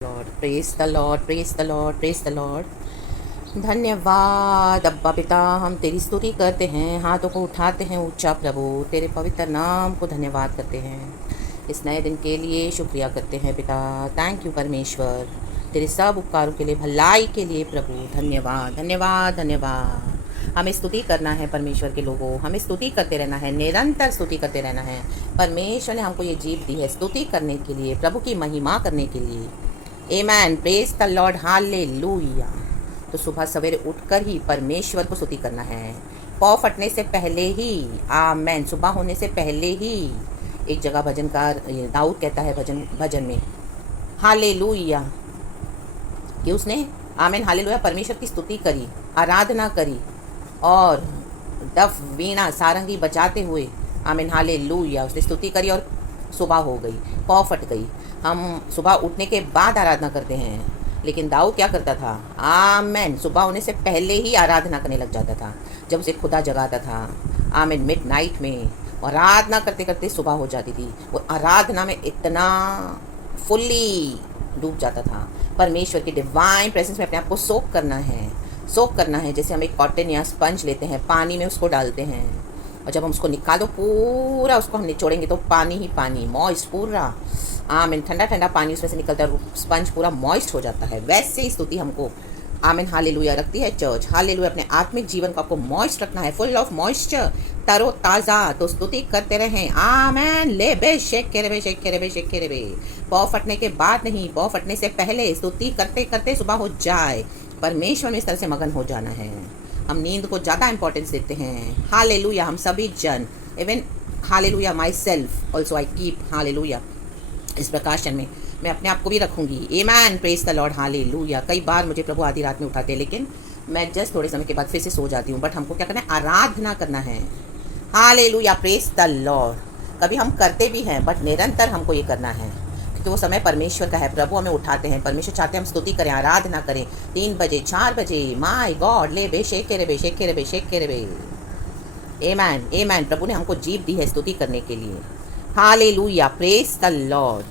Lord, praise the Lord, praise the Lord, praise the Lord. धन्यवाद अब्बा पिता, हम तेरी स्तुति करते हैं, हाथों को उठाते हैं ऊंचा प्रभु, तेरे पवित्र नाम को धन्यवाद करते हैं। इस नए दिन के लिए शुक्रिया करते हैं पिता। थैंक यू परमेश्वर, तेरे सब उपकारों के लिए, भलाई के लिए प्रभु। धन्यवाद धन्यवाद धन्यवाद। हमें स्तुति करना है परमेश्वर के लोगों, हमें स्तुति करते रहना है, निरंतर स्तुति करते रहना है। परमेश्वर ने हमको ये जीव दी है स्तुति करने के लिए, प्रभु की महिमा करने के लिए। आमेन, प्रेज द लॉर्ड, हालेलुया। तो सुबह सवेरे उठकर ही परमेश्वर को स्तुति करना है, पौ फटने से पहले ही। आमेन, सुबह होने से पहले ही। एक जगह भजनकार दाऊद कहता है भजन में हालेलुया, कि उसने आमेन हालेलुया परमेश्वर की स्तुति करी, आराधना करी और डफ वीणा सारंगी बजाते हुए आमीन हालेलुया उसने स्तुति करी और सुबह हो गई, पौ फट गई। हम सुबह उठने के बाद आराधना करते हैं, लेकिन दाऊद क्या करता था? आमीन, सुबह होने से पहले ही आराधना करने लग जाता था। जब उसे खुदा जगाता था आमीन मिडनाइट में, और आराधना करते करते सुबह हो जाती थी। वो आराधना में इतना फुल्ली डूब जाता था। परमेश्वर की डिवाइन प्रेजेंस में अपने आप को सोक करना है। जैसे हम एक कॉटन या स्पंज लेते हैं, पानी में उसको डालते हैं, और जब हम उसको निकालो पूरा उसको हम निचोड़ेंगे तो पानी ही पानी, मॉइस्ट पूरा। आमीन, ठंडा ठंडा पानी उसमें से निकलता है, स्पंज पूरा मॉइस्ट हो जाता है। वैसे ही स्तुति हमको आमीन हालेलुया रखती है चर्च। हालेलुया, अपने आत्मिक जीवन को आपको मॉइस्ट रखना है, फुल ऑफ मॉइस्चर, तरो ताज़ा। तो स्तुति करते रहें। आमीन, ले बे शेक के रे, शेक के रे, शेक के रे। पौ फटने के बाद नहीं, पौ फटने से पहले स्तुति करते करते सुबह हो जाए। परमेश्वर में इस तरह से मगन हो जाना है। हम नींद को ज़्यादा इंपॉर्टेंस देते हैं। हालेलुया, हम सभी जन, even hallelujah my self also I keep hallelujah. इस प्रकाशन में मैं अपने आप को भी रखूंगी। आमेन, प्रेज द लॉर्ड, हालेलुया। कई बार मुझे प्रभु आधी रात में उठाते हैं, लेकिन मैं जस्ट थोड़े समय के बाद फिर से सो जाती हूँ। बट हमको क्या करना है? आराधना करना है। Hallelujah, praise the Lord. कभी हम करते भी हैं, बट निरंतर हमको ये करना है, क्योंकि वो समय परमेश्वर का है। प्रभु हमें उठाते हैं, परमेश्वर चाहते हैं हम स्तुति करें, आराधना करें। 3 बजे 4 बजे, माय गॉड, ले बे शेक के रे, शेक के रे, शेक के रे। आमेन आमेन, प्रभु ने हमको जीव दी है स्तुति करने के लिए। Hallelujah, praise the lord.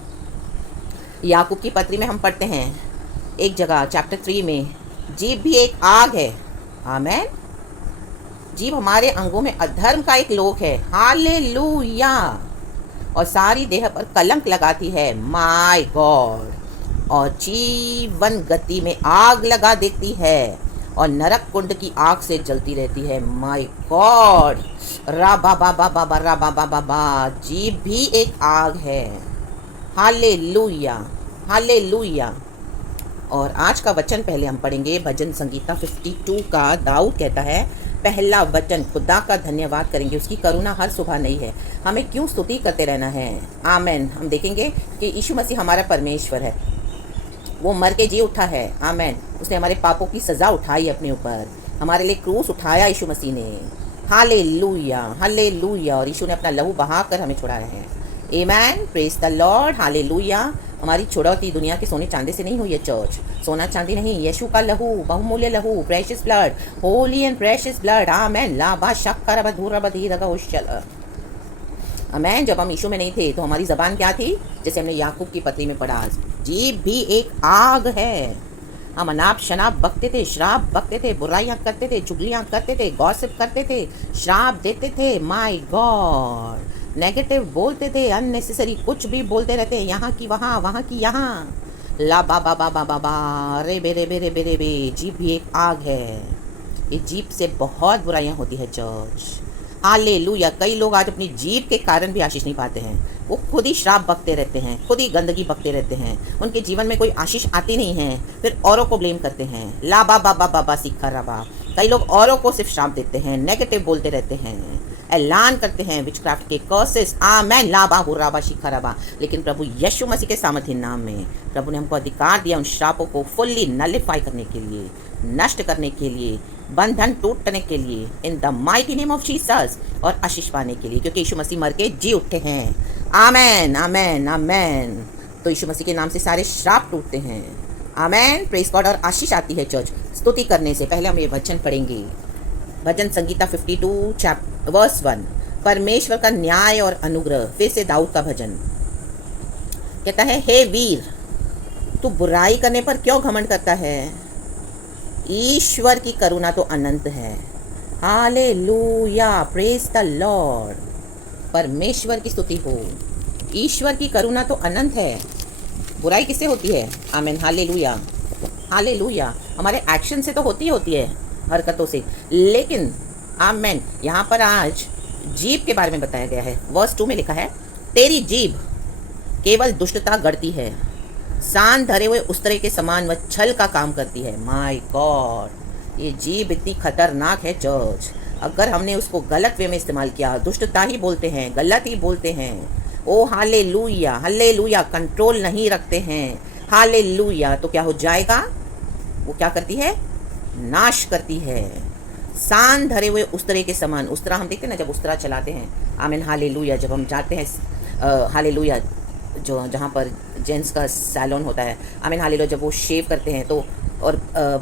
याकूब की पत्री में हम पढ़ते हैं एक जगह चैप्टर 3 में, जीभ भी एक आग है। आमेन, जीभ हमारे अंगों में अधर्म का एक लोक है। हालेलुया, और सारी देह पर कलंक लगाती है। माय गॉड, और जीवन गति में आग लगा देती है, और नरक कुंड की आग से जलती रहती है। माय गॉड, रा बा बा बा बा बा रा बा बा बा बा, जीभ भी एक आग है। Hallelujah hallelujah. और आज का वचन पहले हम पढ़ेंगे भजन संगीता 52 का। दाऊद कहता है, पहला वचन, खुदा का धन्यवाद करेंगे, उसकी करुणा हर सुबह नई है। हमें क्यों स्तुति करते रहना है? आमेन। हम देखेंगे कि यीशु मसीह हमारा परमेश्वर है, वो मर के जी उठा है। आमेन, उसने हमारे पापों की सज़ा उठाई अपने ऊपर, हमारे लिए क्रूस उठाया यीशु मसीह ने। हालेलुया हालेलुया, और यीशु ने अपना लहू बहाकर हमें छुड़ाया है। आमेन, प्रेज द लॉर्ड, हालेलुया। हमारी छुड़ौती दुनिया के सोने चांदी से नहीं हुई है चर्च, सोना चांदी नहीं, यीशु का लहू, बहुमूल्य लहू, precious blood, holy and precious blood. Amen, लाबा शक्कर बधूर बधीर उश्चल। आमेन। जब हम यीशु में नहीं थे तो हमारी ज़बान क्या थी? जैसे हमने याकूब की पत्री में पढ़ा, जीभ भी एक आग है। हम अनाप शनाप बकते थे, श्राप बकते थे, बुराइयां करते थे, चुगलियां करते थे, गॉसिप करते थे, श्राप देते थे। माय गॉड, नेगेटिव बोलते थे, अननेसेसरी कुछ भी बोलते रहते हैं, यहाँ की वहाँ, वहाँ की यहाँ। ला बा बा बा बा बा बा, रे बे रे बे रे बे रे बे। जीभ भी एक आग है। ये जीभ से बहुत बुराइयां होती है चर्च। हालेलुया। कई लोग आज अपनी जीभ के कारण भी आशीष नहीं पाते हैं। वो खुद ही श्राप बकते रहते हैं, खुद ही गंदगी बकते रहते हैं, उनके जीवन में कोई आशीष आती नहीं है, फिर औरों को ब्लेम करते हैं। ला बा बा बा बा बा सीखा रबा। कई लोग औरों को सिर्फ श्राप देते हैं, नेगेटिव बोलते रहते हैं, ऐलान करते हैं विचक्राफ्ट के कर्सेस। आमेन, ला बा हुर्राबा शिखा रबा। लेकिन प्रभु यीशु मसीह के सामर्थ्य नाम में प्रभु ने हमको अधिकार दिया उन श्रापों को फुल्ली नलिफाई करने के लिए, नष्ट करने के लिए, बंधन टूटने के लिए, इन the mighty name of Jesus, और आशीष पाने के लिए, क्योंकि यीशु मसीह मर के जी उठे हैं। आमेन आमेन आमेन। तो यीशु मसीह के नाम से सारे श्राप टूटते हैं। Amen, praise God. और आशीष आती है चर्च स्तुति करने से। पहले हम ये वचन पढ़ेंगे, भजन संगीता 52 वर्स 1। परमेश्वर का न्याय और अनुग्रह। फिर से दाऊद का भजन कहता है, हे वीर तू बुराई करने पर क्यों घमंड करता है? ईश्वर की करुणा तो अनंत है। Hallelujah, praise the Lord. परमेश्वर की स्तुति हो। ईश्वर की करुणा तो अनंत है। बुराई किससे होती है? आमीन, हालेलुया, हालेलुया। हमारे एक्शन से तो होती है, हरकतों से, लेकिन आमीन यहाँ पर आज जीभ के बारे में बताया गया है। वर्स 2 में लिखा है, तेरी जीभ केवल दुष्टता गढ़ती है, सान धरे हुए उस्तरे के समान वह छल का काम करती है। माय गॉड, ये जीभ इतनी खतरनाक है चर्च। अगर हमने उसको गलत वे में इस्तेमाल किया, दुष्टता ही बोलते हैं, गलत ही बोलते हैं, ओ हालेलुया, हालेलुया, कंट्रोल नहीं रखते हैं, हालेलुया, तो क्या हो जाएगा? वो क्या करती है? नाश करती है। सान धरे हुए उस्तरे के समान। उस्तरा हम देखते हैं ना, जब उस्तरा चलाते हैं, आमीन, हालेलुया, जब हम जाते हैं हालेलुया, जो जहाँ पर जेंट्स का सैलून होता है, आमीन, हालेलुया, जब वो शेव करते हैं तो, और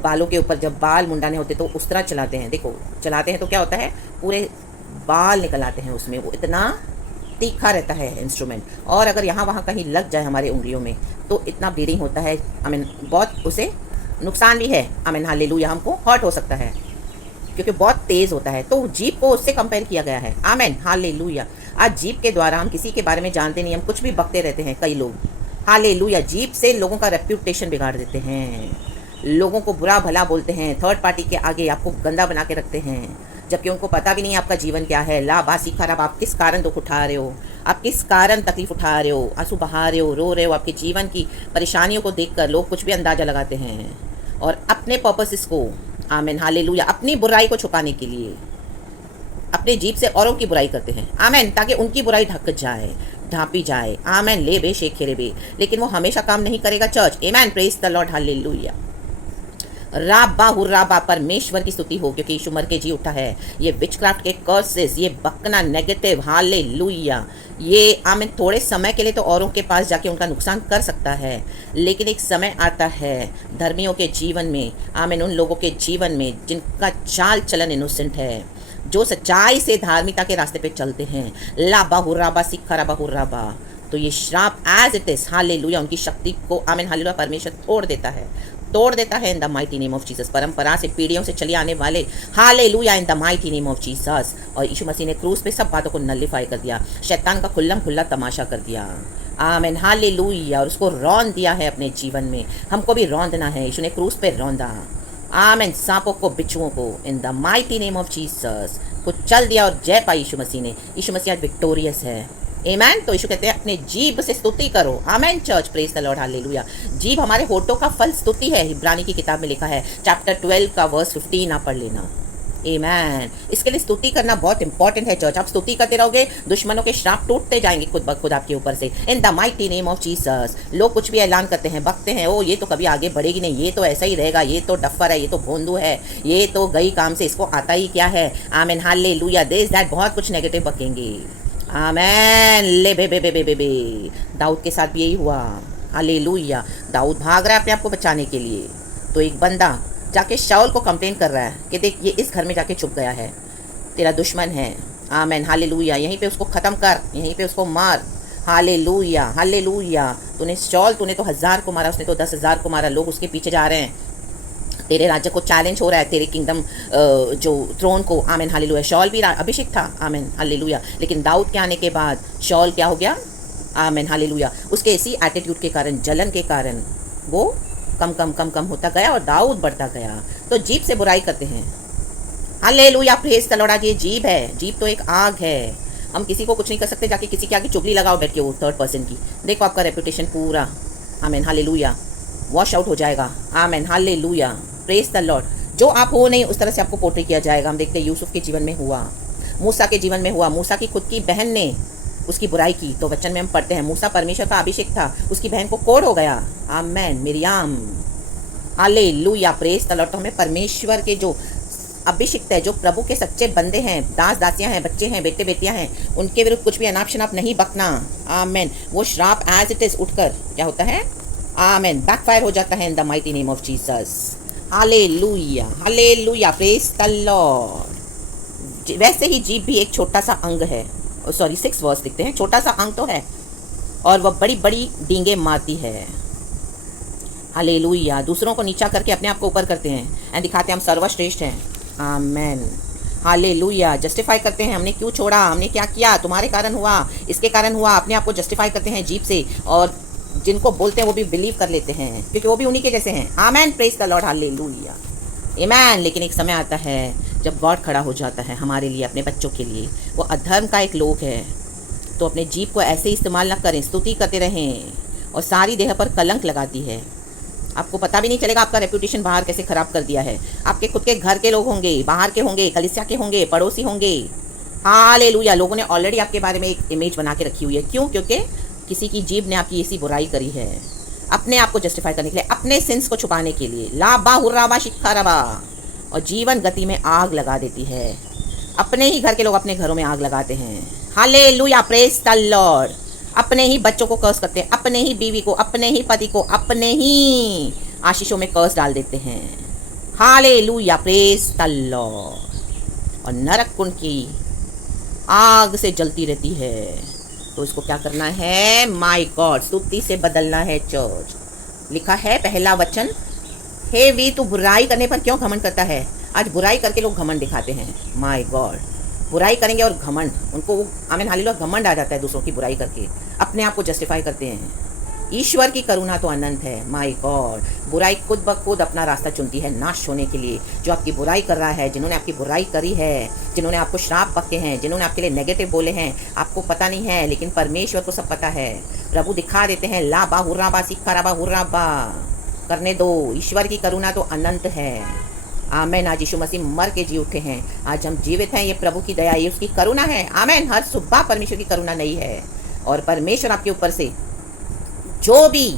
बालों के ऊपर जब बाल मुंडाने होते तो उस्तरा चलाते हैं। देखो, चलाते हैं तो क्या होता है, पूरे बाल निकल आते हैं उसमें। वो इतना तीखा रहता है इंस्ट्रूमेंट, और अगर यहाँ वहाँ कहीं लग जाए हमारे उंगलियों में तो इतना ब्लीडिंग होता है, आमीन, बहुत उसे नुकसान भी है, आमीन, हालेलुया, हमको हर्ट हो सकता है क्योंकि बहुत तेज़ होता है। तो जीभ को उससे कंपेयर किया गया है, आमीन, हालेलुया। आज जीभ के द्वारा हम किसी के बारे में जानते नहीं, हम कुछ भी बकते रहते हैं कई लोग, हालेलुया। जीभ से लोगों का रेप्यूटेशन बिगाड़ देते हैं, लोगों को बुरा भला बोलते हैं, थर्ड पार्टी के आगे आपको गंदा बना के रखते हैं, जबकि उनको पता भी नहीं आपका जीवन क्या है। ला बासी खराब, आप किस कारण दुख उठा रहे हो, आप किस कारण तकलीफ उठा रहे हो, आंसू बहा रहे हो, रो रहे हो। आपके जीवन की परेशानियों को देखकर लोग कुछ भी अंदाज़ा लगाते हैं, और अपने पर्पसेस को, आमीन, हालेलुया, अपनी बुराई को छुपाने के लिए अपने जीभ से औरों की बुराई करते हैं, आमीन, ताकि उनकी बुराई ढक जाए, ढांपी जाए, आमीन, ले बे शेख खेरे बे। लेकिन वो हमेशा काम नहीं करेगा चर्च, आमीन, प्रेज द लॉर्ड, हालेलुया। राबा हुर्राबा, परमेश्वर की स्तुति हो, क्योंकि यीशु मर के जी उठा है। ये विचक्राफ्ट के कर्सेस, ये बकना, नेगेटिव, हालेलुया, ये आमीन, थोड़े समय के लिए तो औरों के पास जाके उनका नुकसान कर सकता है, लेकिन एक समय आता है धर्मियों के जीवन में, आमीन, उन लोगों के जीवन में जिनका चाल चलन इनोसेंट है, जो सच्चाई से धार्मिकता के रास्ते पे चलते हैं। लाबा हुर्राबा, सिखराबा हुर्राबा, तो ये श्राप एज इट इज, हालेलुया, उनकी शक्ति को, आमीन, हालेलुया, परमेश्वर तोड़ देता है, तोड़ देता है in the mighty name of Jesus. परंपरा से, पीढ़ियों से चली आने वाले, hallelujah, in the mighty name of Jesus. और यीशु मसीह ने क्रूस पे सब बातों को नलिफाई कर दिया, शैतान का खुल्लम खुल्ला तमाशा कर दिया, आमीन, हालेलुया, और उसको रौंद दिया है अपने जीवन में। हमको भी रौंदना है, यीशु ने क्रूस पे रौंदा, आमीन, सांपों को, बिच्छुओं को, इन the mighty name of Jesus, को चल दिया और जय पाई यीशु मसीह ने। यीशु मसीह आज विक्टोरियस है, आमीन। तो यीशु कहते हैं अपने जीभ से स्तुति करो, आमीन church, praise the lord, hallelujah. जीभ हमारे होठों का फल स्तुति है, इब्रानी की किताब में लिखा है, चैप्टर 12 का वर्स 15 आप पढ़ लेना, आमीन। इसके लिए स्तुति करना बहुत इंपॉर्टेंट है चर्च। आप स्तुति करते रहोगे, दुश्मनों के श्राप टूटते जाएंगे खुद ब खुद आपके ऊपर से, इन the mighty name of Jesus. लोग कुछ भी ऐलान करते हैं, बकते हैं, ओ ये तो कभी आगे बढ़ेगी नहीं, ये तो ऐसा ही रहेगा, ये तो डफर है, ये तो भोंदू है, ये तो गई काम से, इसको आता ही क्या है, आमीन, हालेलुया, दिस दैट, बहुत कुछ नेगेटिव बकेंगे, आमीन। ले बे बे बे बे बे बे। दाऊद के साथ भी यही हुआ, हालेलुया। दाऊद भाग रहा है अपने आप को बचाने के लिए, तो एक बंदा जाके शाऊल को कंप्लेन कर रहा है कि देख ये इस घर में जाके छुप गया है, तेरा दुश्मन है, आमीन, हालेलुया, यहीं पे उसको ख़त्म कर, यहीं पे उसको मार, हालेलुया, हालेलुया। तूने शाऊल, तूने तो 1000 को मारा, उसने तो 10,000 को मारा, लोग उसके पीछे जा रहे हैं, तेरे राज्य को चैलेंज हो रहा है, तेरे किंगडम जो थ्रोन को, आमीन, हालेलुया। शाऊल भी अभिषेक था, आमीन, हालेलुया, लेकिन दाऊद के आने के बाद शाऊल क्या हो गया, आमीन, हालेलुया। उसके इसी एटीट्यूड के कारण, जलन के कारण वो कम कम कम कम होता गया और दाऊद बढ़ता गया। तो जीभ से बुराई करते हैं, हालेलुया, प्रेज द लॉर्ड। ये जीभ है, जीभ तो एक आग है, हम किसी को कुछ नहीं कर सकते, जाके किसी के आगे चुगली लगाओ बैठ के, वो थर्ड पर्सन की, देखो आपका रेपुटेशन पूरा, आमीन, हालेलुया, वॉश आउट हो जाएगा, आमीन, हालेलुया, प्रेज द लॉर्ड। जो आप हो नहीं उस तरह से आपको पोर्ट्रे किया जाएगा। हम देखते हैं यूसुफ के जीवन में हुआ, मूसा के जीवन में हुआ। मूसा की खुद की बहन ने उसकी बुराई की, तो वचन में हम पढ़ते हैं मूसा परमेश्वर का अभिषेक था, उसकी बहन को कोढ़ हो गया, आमीन, Miriam, hallelujah, praise the Lord. तो हमें परमेश्वर के जो अभिषिक्त है, जो प्रभु के सच्चे बंदे हैं, दास दासियां हैं, बच्चे हैं, बेटे बेटियां हैं, उनके विरुद्ध कुछ भी अनाप शनाप नहीं बकना, आमीन। वो श्राप एज इट इज उठकर क्या होता है, आमीन, बैकफायर हो जाता है in the mighty name of Jesus, hallelujah, hallelujah, praise the Lord. वैसे ही जीभ भी एक छोटा सा अंग है, सॉरी 6 वर्स लिखते हैं, छोटा सा अंग तो है और वह बड़ी बड़ी डींगे मारती है। हालेलुया। दूसरों को नीचा करके अपने आप को ऊपर करते हैं एंड दिखाते हैं हम सर्वश्रेष्ठ हैं। आमेन। हालेलुया। जस्टिफाई करते हैं, हमने क्यों छोड़ा, हमने क्या किया, तुम्हारे कारण हुआ, इसके कारण हुआ। अपने आप को जस्टिफाई करते हैं जीभ से, और जिनको बोलते हैं वो भी बिलीव कर लेते हैं क्योंकि वो भी उन्हीं के जैसे हैं। Amen. Praise the lord. Hallelujah. Amen. लेकिन एक समय आता है जब गॉड खड़ा हो जाता है हमारे लिए, अपने बच्चों के लिए। वो अधर्म का एक लोक है, तो अपने जीभ को ऐसे इस्तेमाल ना करें, स्तुति करते रहें, और सारी देह पर कलंक लगाती है। आपको पता भी नहीं चलेगा आपका रेपुटेशन बाहर कैसे ख़राब कर दिया है। आपके खुद के घर के लोग होंगे, बाहर के होंगे, कलीसिया के होंगे, पड़ोसी होंगे। हालेलुया। लोगों ने ऑलरेडी आपके बारे में एक इमेज बना के रखी हुई है। क्यों? क्योंकि किसी की जीभ ने आपकी ऐसी बुराई करी है, अपने आप को जस्टिफाई करने के लिए, अपने सिंस को छुपाने के लिए। लाबा हुर्राबा शिखाराबा। और जीवन गति में आग लगा देती है। अपने ही घर के लोग अपने घरों में आग लगाते हैं। हालेलुया। Praise the Lord. अपने ही बच्चों को कर्स करते हैं, अपने ही बीवी को, अपने ही पति को, अपने ही आशीषों में कर्स डाल देते हैं। हालेलुया। Praise the Lord. और नरक कुंड की आग से जलती रहती है। तो इसको क्या करना है? माय गॉड, स्तुति से बदलना है चर्च। लिखा है पहला वचन, हे वी तू बुराई करने पर क्यों घमंड करता है? आज बुराई करके लोग घमंड दिखाते हैं। माय गॉड, बुराई करेंगे और घमंड, उनको आमीन हालेलुया घमंड आ जाता है। दूसरों की बुराई करके अपने आप को जस्टिफाई करते हैं। ईश्वर की करुणा तो अनंत है। माय गॉड, बुराई खुद ब खुद अपना रास्ता चुनती है नाश होने के लिए। जो आपकी बुराई कर रहा है, जिन्होंने आपकी बुराई करी है, जिन्होंने आपको श्राप बके हैं, जिन्होंने आपके लिए नेगेटिव बोले हैं, आपको पता नहीं है, लेकिन परमेश्वर को सब पता है। प्रभु दिखा देते हैं। लाबा हुर्राबा सिखाराबा हुर्राबा। करने दो, ईश्वर की करुणा तो अनंत है। आमेन। आज यीशु मसीह मर के जी उठे हैं, आज हम जीवित हैं। ये प्रभु की दया, ये उसकी करुणा है। आमेन। हर सुबह परमेश्वर की करुणा नहीं है, और परमेश्वर आपके ऊपर से जो भी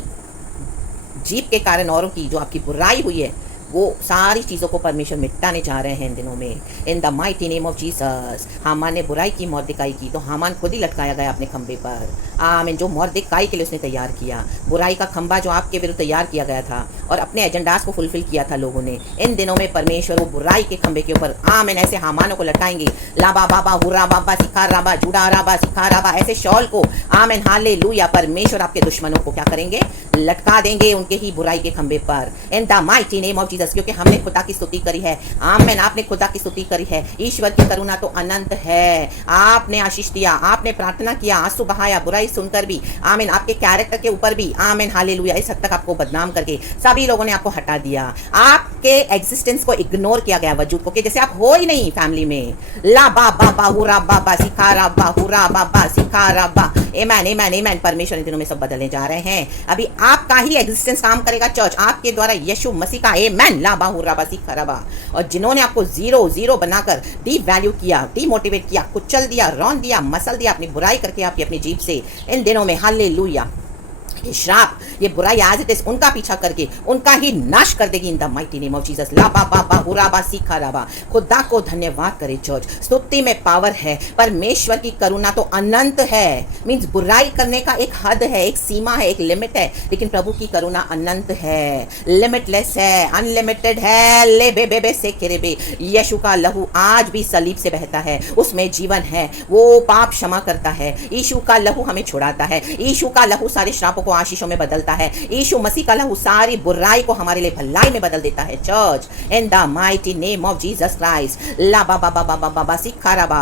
जीव के कारण औरों की जो आपकी बुराई हुई है, वो सारी चीज़ों को परमेश्वर मिटाने जा रहे हैं इन दिनों में, इन the mighty name of Jesus. Haman ने बुराई की, मौर्दिकाई की, तो हामान खुद ही लटकाया गया अपने खंबे पर। आमीन। जो मौर्दिकाई के लिए उसने तैयार किया, बुराई का खंबा जो आपके विरुद्ध तैयार किया गया था, और अपने एजेंडास को फुलफिल किया था लोगों ने, इन दिनों में परमेश्वर वो बुराई के खंबे के ऊपर आमीन ऐसे हामानों को लटकाएंगे। लाबा बाबा हुर्रा बाबा सिखार राबा जुड़ा राबा सिखार राबा, ऐसे शॉल को आमीन हालेलुया परमेश्वर आपके दुश्मनों को क्या करेंगे? लटका देंगे उनके ही बुराई के खंबे पर, इन the mighty name of Jesus. क्योंकि हमने खुदा की स्तुति करी है। आमीन। आपने खुदा की स्तुति करी है। ईश्वर की करुणा तो अनंत है। आपने आशीष दिया, आपने प्रार्थना किया, आंसू बहाया, बुराई सुनकर भी, आमीन, आपके कैरेक्टर के ऊपर भी, आमीन हालेलुया, इस हद तक आपको बदनाम करके सभी लोगों ने आपको हटा दिया। आपके एग्जिस्टेंस को इग्नोर किया गया, वजूद को, कि जैसे आप हो ही नहीं फैमिली में। ला बाबा बाहुरा बाबा सिखारा बाहुरा बाबा सिखारा बा। आमीन आमीन आमीन। परमेश्वर इन दिनों में सब बदलने जा रहे हैं। अभी आपका ही एग्जिस्टेंस काम करेगा चर्च, आपके द्वारा यीशु मसीह का। आमीन। ला बाहुरा बा सिखारा बा। और जिन्होंने आपको जीरो जीरो बनाकर डी वैल्यू किया, डीमोटिवेट किया, कुचल दिया, रौन दिया, मसल दिया, अपनी बुराई करके आपकी अपनी जीभ से, इन दिनों में हालेलुया ये श्राप, ये बुराई एज इट इज उनका पीछा करके उनका ही नाश कर देगी in the mighty name of Jesus. ला बा बा बा हुराबा सीखा राबा। खुदा को धन्यवाद करे चर्च। स्तुति में पावर है। परमेश्वर की करुणा तो अनंत है। मींस बुराई करने का एक हद है, एक सीमा है, एक लिमिट है, लेकिन प्रभु की करुणा अनंत है, लिमिटलेस है, अनलिमिटेड है। ले बे बे बे से केरे बे। यीशु का लहू आज भी सलीब से बहता है, उसमें जीवन है, वो पाप क्षमा करता है। यीशु का लहू हमें छुड़ाता है। यीशु का लहू सारे श्रापों को आशीषों में बदलता है। यीशु मसीह का लहू सारी बुराई को हमारे लिए भलाई में बदल देता है church, in the mighty name of Jesus Christ. ला बा बा बा बा बा बा सिखारा बा।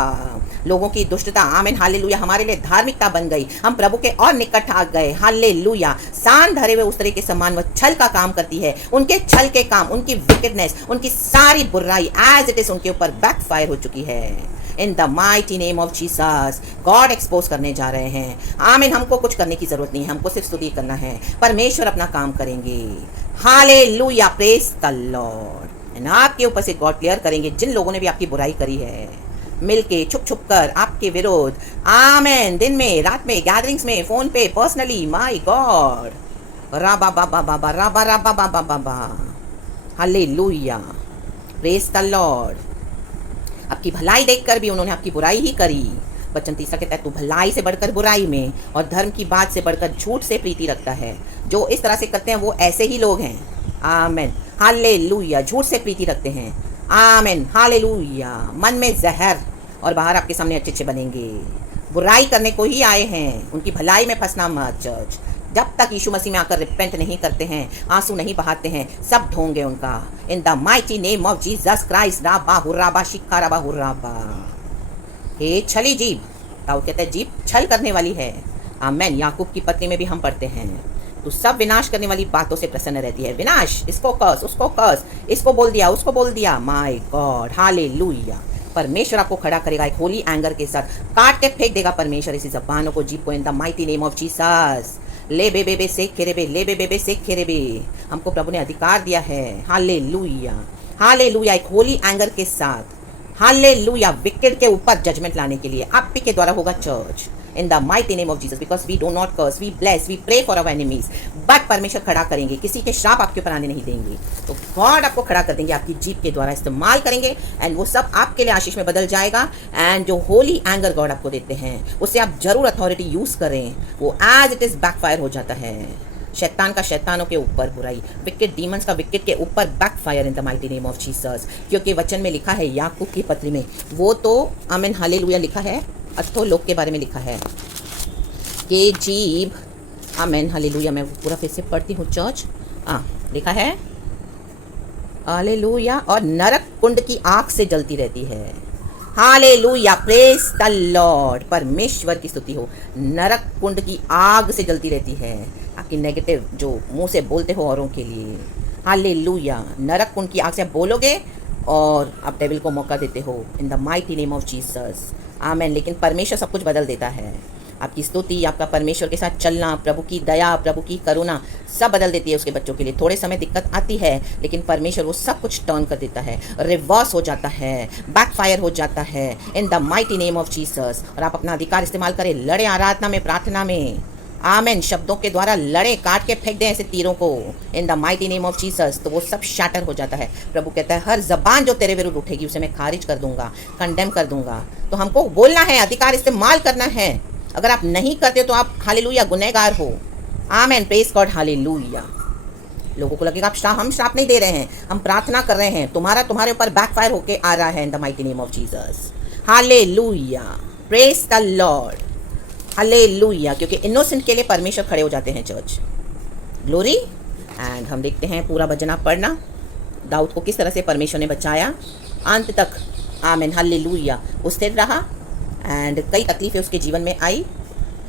लोगों की दुष्टता आमीन हालेलुया हमारे लिए धार्मिकता बन गई। हम प्रभु के और निकट आ गए। हालेलुया। सान धरे हुए उस तरह के समान वह छल का काम करती है। उनके छल के काम, उनकी विकेडनेस, उनकी सारी बुराई एज इट इज उनके ऊपर बैकफायर हो चुकी है। In the mighty name of Jesus God expose करने जा रहे हैं। आमीन। हमको कुछ करने की जरूरत नहीं है, हमको सिर्फ स्तुति करना है। परमेश्वर अपना काम करेंगे। Hallelujah. Praise the lord. And आपके ऊपर से गॉड क्लियर करेंगे जिन लोगों ने भी आपकी बुराई करी है, मिलके छुप छुप कर आपके विरोध, आमीन, दिन में, रात में, गैदरिंग्स में, फोन पे, पर्सनली, माय गॉड। राबा बाबा बाबा राबा राबा बाबा बाबा। हालेलुया। Praise the lord. आपकी भलाई देखकर भी उन्होंने आपकी बुराई ही करी। वचन 3 कहता है तू भलाई से बढ़कर बुराई में और धर्म की बात से बढ़कर झूठ से प्रीति रखता है। जो इस तरह से करते हैं वो ऐसे ही लोग हैं। आमीन हालेलुया। झूठ से प्रीति रखते हैं। आमीन हालेलुया। मन में जहर और बाहर आपके सामने अच्छे अच्छे बनेंगे। बुराई करने को ही आए हैं, उनकी भलाई में फंसना मत चर्च। जब तक यीशु मसीह में आकर रिपेंट नहीं करते हैं, आंसू नहीं बहाते हैं, सब ढोंगे उनका। In the mighty name of Jesus Christ. राबा हुर्राबा शिक्का राबा हुर्राबा। हे छली जीभ, ताऊ कहते हैं जीभ छल करने वाली है। आमेन। याकूब की पत्री में भी हम पढ़ते हैं, तो सब विनाश करने वाली बातों से प्रसन्न रहती है। विनाश, इसको कर्स, उसको कर्स, इसको बोल दिया, उसको बोल दिया। My God, hallelujah. परमेश्वर आपको खड़ा करेगा एक होली एंगर के साथ, काट के फेंक देगा परमेश्वर इसी जबानों को, जीप को, इन the mighty name of Jesus. ले बे बे से खेरे, ले बे से खेरे। हमको प्रभु ने अधिकार दिया है। Hallelujah, hallelujah. एक होली एंगर के साथ, हालेलुया, विकेट के ऊपर जजमेंट लाने के लिए आप ही के द्वारा होगा church, in the mighty name of Jesus. Because we do not curse, we bless, we pray for our enemies. But परमेश्वर खड़ा करेंगे, किसी के श्राप आपके ऊपर आने नहीं देंगे। तो गॉड आपको खड़ा कर देंगे, आपकी जीप के द्वारा इस्तेमाल करेंगे, एंड वो सब आपके लिए आशीष में बदल जाएगा। एंड जो होली एंगर गॉड आपको देते हैं, उससे आप जरूर अथॉरिटी यूज करें, वो एज इट इज बैकफायर हो जाता है। शैतान का शैतानों के ऊपर बुराई, विकेट डीमंस का विकेट के ऊपर backfire in the mighty name of Jesus. क्योंकि वचन में लिखा है, याकूब की पत्री में, वो तो आमीन हालेलुया लिखा है, अथो लोग के बारे में लिखा है कि जीभ, आमीन हालेलुया। मैं पूरा फिर से पढ़ती हूँ चर्च। लिखा है हालेलुया, और नरक कुंड की आग से जलती रहती है। Hallelujah, praise the Lord. परमेश्वर की स्तुति हो। नरक कुंड की आग से जलती रहती है, आपकी नेगेटिव जो मुंह से बोलते हो औरों के लिए। हालेलुया, नरक कुंड की आग से आप बोलोगे और आप डेविल को मौका देते हो, in the mighty name of Jesus. Amen. लेकिन परमेश्वर सब कुछ बदल देता है। आपकी स्तुति, आपका परमेश्वर के साथ चलना, प्रभु की दया, प्रभु की करुणा सब बदल देती है उसके बच्चों के लिए। थोड़े समय दिक्कत आती है, लेकिन परमेश्वर वो सब कुछ टर्न कर देता है, रिवर्स हो जाता है, बैकफायर हो जाता है, in the mighty name of Jesus. और आप अपना अधिकार इस्तेमाल करें, लड़े आराधना में, प्रार्थना में। आमेन। शब्दों के द्वारा लड़े, काट के फेंक दें ऐसे तीरों को, इन the mighty name of Jesus. तो वो सब शैटर हो जाता है। प्रभु कहता है, हर जबान जो तेरे विरुद्ध उठेगी उसे मैं खारिज कर दूंगा, कंडेम कर दूंगा। तो हमको बोलना है, अधिकार इस्तेमाल करना है। अगर आप नहीं करते तो आप हालेलुया गुनहगार हो। आमेन, प्रेज गॉड, हालेलुया। लोगों को लगेगा हम श्राप नहीं दे रहे हैं, हम प्रार्थना कर रहे हैं। तुम्हारे ऊपर बैकफायर होके आ रहा है, in the mighty name of Jesus. Hallelujah, praise the lord, hallelujah. क्योंकि इनोसेंट के लिए परमेश्वर खड़े हो जाते हैं चर्च। ग्लोरी। एंड हम देखते हैं पूरा भजन आप पढ़ना, दाऊद को किस तरह से परमेश्वर ने बचाया अंत तक। आमीन, हालेलुया। वो स्थिर रहा एंड कई तकलीफें उसके जीवन में आई।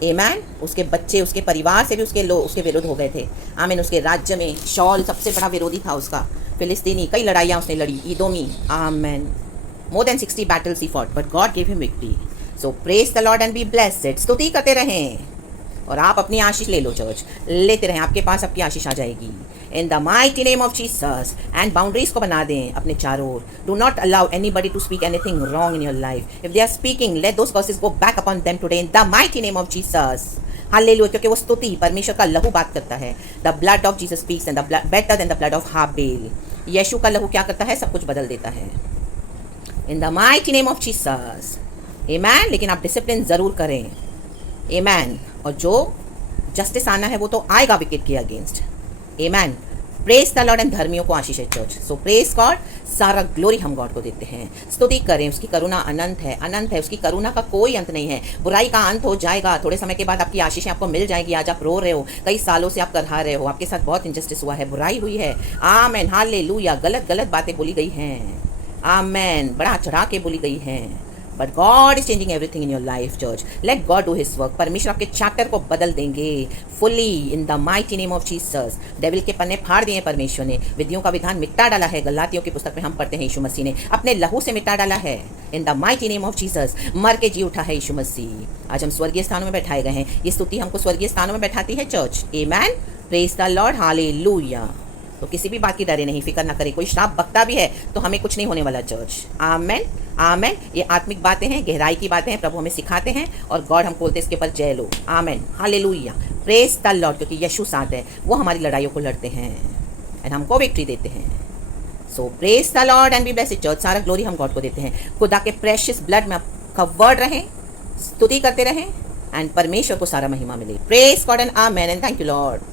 आमीन। उसके बच्चे, उसके परिवार से भी उसके विरुद्ध हो गए थे। आमीन। उसके राज्य में शौल सबसे बड़ा विरोधी था उसका, फिलिस्तीनी। कई लड़ाइयाँ उसने लड़ी, इदोमी। आमीन। More than 60 battles he fought, but God gave him victory. So praise the Lord and be blessed. स्तुति करते रहें और आप अपनी आशीष ले लो चर्च, लेते रहें, आपके पास आपकी आशीष आ जाएगी, in the mighty name of Jesus. And boundaries को बना दें अपने चारों ओर। Do not allow anybody to speak anything wrong in your life. If they are speaking, let those curses go back upon them today in the mighty name of Jesus. Hallelujah. क्योंकि वो स्तुति, परमेश्वर का लहू बात करता है। The blood of Jesus speaks and the better than the blood of हाबेल। यीशु का लहू क्या करता है? सब कुछ बदल देता है, in the mighty name of Jesus. Amen. लेकिन आप डिसिप्लिन जरूर करें। आमेन। और जो जस्टिस आना है वो तो आएगा विकेट के against. Amen. Praise the lord. And धर्मियों को आशीष है चर्च। सो प्रेज गॉड। सारा ग्लोरी हम गॉड को देते हैं। स्तुति करें, उसकी करुणा अनंत है, अनंत है। उसकी करुणा का कोई अंत नहीं है। बुराई का अंत हो जाएगा, थोड़े समय के बाद आपकी आशीषें आपको मिल जाएगी। आज आप रो रहे हो, कई सालों से आप करहा रहे हो, आपके साथ बहुत इंजस्टिस हुआ है, बुराई हुई है। आमेन, हालेलुया। गलत बातें बोली गई हैं। आमेन। बड़ा चढ़ा के बोली गई हैं। But God is changing everything in your life church. Let God do his work. परमेश्वर आपके चैप्टर को बदल देंगे fully, in the mighty name of Jesus. Devil के पन्ने फाड़ दिए परमेश्वर ने, विधियों का विधान मिटा डाला है। गलातियों की पुस्तक में हम पढ़ते हैं यीशु मसीह ने अपने लहू से मिटा डाला है, in the mighty name of Jesus. मर के जी उठा है यीशु मसीह। आज हम स्वर्गीय स्थानों में बैठाए गए हैं। ये स्तुति हमको स्वर्गीय स्थानों में बैठाती है church. Amen. Praise the lord. Hallelujah. तो किसी भी बात की डरे नहीं, फिक्र ना करें। कोई श्राप बकता भी है तो हमें कुछ नहीं होने वाला चर्च। आमेन, आमेन। ये आत्मिक बातें हैं, गहराई की बातें हैं, प्रभु हमें सिखाते हैं और गॉड हम बोलते हैं इसके ऊपर जय लो। आमेन, हालेलुया। Praise the Lord. क्योंकि यीशु साथ है, वो हमारी लड़ाइयों को लड़ते हैं एंड हमको विक्ट्री देते हैं। So praise the lord and be blessed church. सारा ग्लोरी हम गॉड को देते हैं। खुदा के प्रेशियस ब्लड में आप कवर्ड रहें, स्तुति करते रहें एंड परमेश्वर को सारा महिमा मिले। Praise God and amen and thank you Lord.